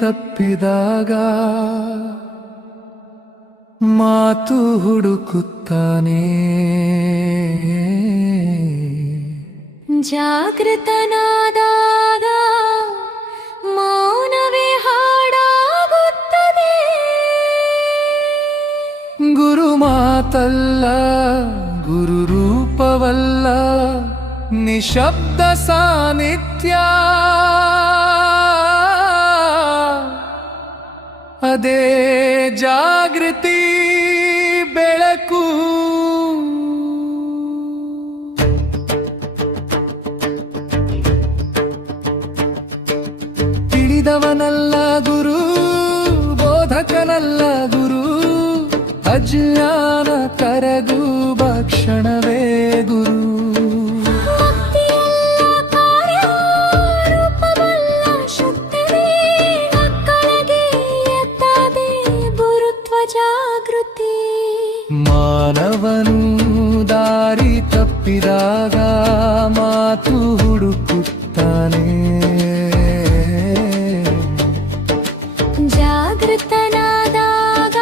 ತಪ್ಪಿದಾಗ ಮಾತು ಹುಡುಕುತ್ತಾನೆ. ಜಾಗೃತನಾದಾಗ ಮೌನವೇ ಹಾಡಾಗುತ್ತದೆ. ಗುರು ಮಾತಲ್ಲ, ಗುರು ರೂಪವಲ್ಲ, ನಿಶಬ್ದ ಸಾನ್ನಿಧ್ಯ. ಅದೇ ಜಾಗೃತಿ ಬೆಳಕು. ತಿಳಿದವನಲ್ಲ ಗುರು, ಬೋಧಕನಲ್ಲ ಗುರು, ಅಜ್ಞಾನ ಕರಗುವ ಕ್ಷಣವೇ ಗುರು. ಮಾನವನು ದಾರಿ ತಪ್ಪಿದಾಗ ಮಾತು ಹುಡುಕುತ್ತಾನೆ. ಜಾಗೃತನಾದಾಗ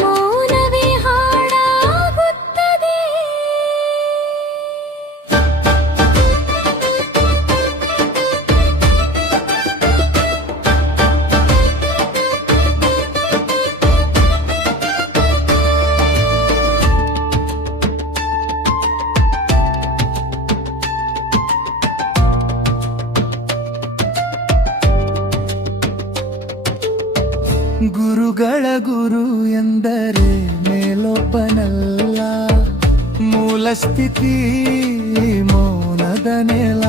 ಮೌನವೇ ಹಾಡಾಗುತ್ತದೆ. ಗುರುಗಳ ಗುರು ಎಂದರೆ ಮೇಲೊಬ್ಬನಲ್ಲ, ಮೂಲ ಸ್ಥಿತಿ ಮೌನದ ನೆಲ.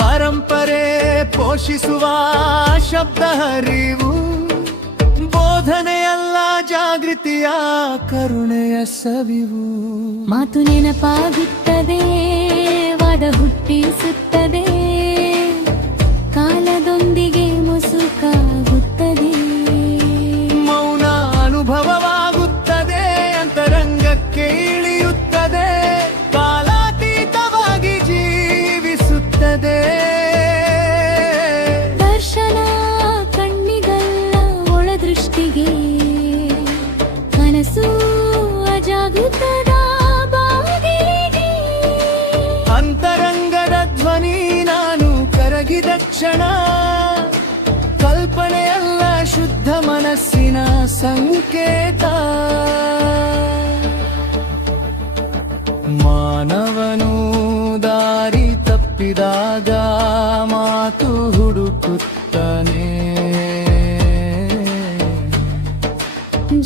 ಪರಂಪರೆ ಪೋಷಿಸುವ ಶಬ್ದ ಹರಿವು, ಬೋಧನೆಯಲ್ಲ ಜಾಗೃತಿಯ ಕರುಣೆಯ ಸವಿವು. ಮಾತು ನೆನಪಾಗುತ್ತದೆ, ವಾದ ಹುಟ್ಟಿಸುತ್ತದೆ, ಕಾಲದೊಂದಿಗೆ ಮುಸುಕಾಗುತ್ತದೆ. ಮೌನ ಅನುಭವವಾಗುತ್ತದೆ, ಅಂತರಂಗಕ್ಕೆ ಇಳಿಯುತ್ತದೆ, ಕಾಲಾತೀತವಾಗಿ ಜೀವಿಸುತ್ತದೆ. ದರ್ಶನ ಕಣ್ಣಿಗಲ್ಲ ಒಳದೃಷ್ಟಿಗೆ, ಕನಸು ಅಜಾಗೃತದ ಬಾಗಿಲಿಗೆ. ಅಂತರಂಗದ ಧ್ವನಿ ನಾನು ಕರಗಿದ ಕ್ಷಣ, ಕಲ್ಪನೆಯಲ್ಲ ಶುದ್ಧ ಮನಸ್ಸಿನ ಸಂಕೇತ. ಮಾನವನು ದಾರಿ ತಪ್ಪಿದಾಗ ಮಾತು ಹುಡುಕುತ್ತಾನೆ.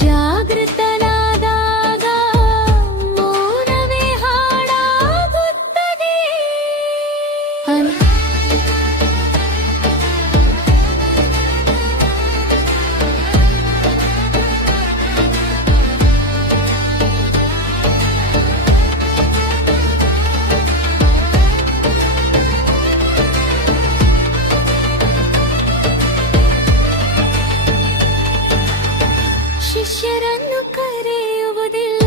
ಜಾಗೃತನಾದಾಗ ಮೌನವೇ ಹಾಡಾಗುತ್ತದೆ. ಶಿಷ್ಯರನ್ನು ಕರೆಯುವುದಿಲ್ಲ,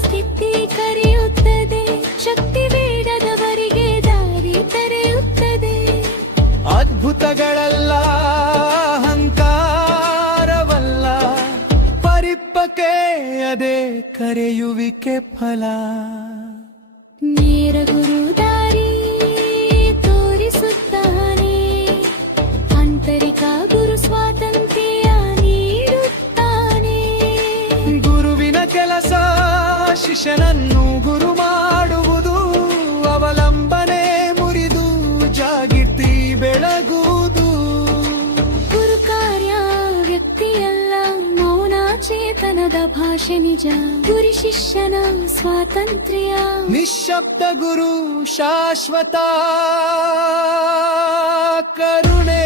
ಸ್ಥಿತಿ ಕರೆಯುತ್ತದೆ. ಶಕ್ತಿ ಬೇಡದವರಿಗೆ ದಾರಿ ತೆರೆಯುತ್ತದೆ. ಅದ್ಭುತಗಳಲ್ಲ, ಅಹಂಕಾರವಲ್ಲ, ಪರಿಪಕ್ವತೆ ಅದೇ ಕರೆಯುವಿಕೆ ಫಲ. ನೇರ ಗುರು ದಾರಿ ತೋರಿಸುತ್ತಾನೆ, ಆಂತರಿಕ ಗುರು ಸ್ವಾತಂತ್ರ್ಯ ನೀಡುತ್ತಾನೆ. ಗುರುವಿನ ಕೆಲಸ ಶಿಷ್ಯನನ್ನು ಗುರು ಮಾಡುವುದು, ಅವಲಂಬನೆ ಮುರಿದು ಜಾಗೃತಿ ಬೆಳಗುವುದು. ಗುರು ಕಾರ್ಯ ವ್ಯಕ್ತಿಯಲ್ಲ, ಮೌನ ಚೇತನದ ಭಾಷೆ ನಿಜ. ಗುರು ಶಿಷ್ಯನ ಸ್ವಾತಂತ್ರ್ಯ, ನಿಶ್ಶಬ್ದ ಗುರು ಶಾಶ್ವತ ಕರುಣೆ.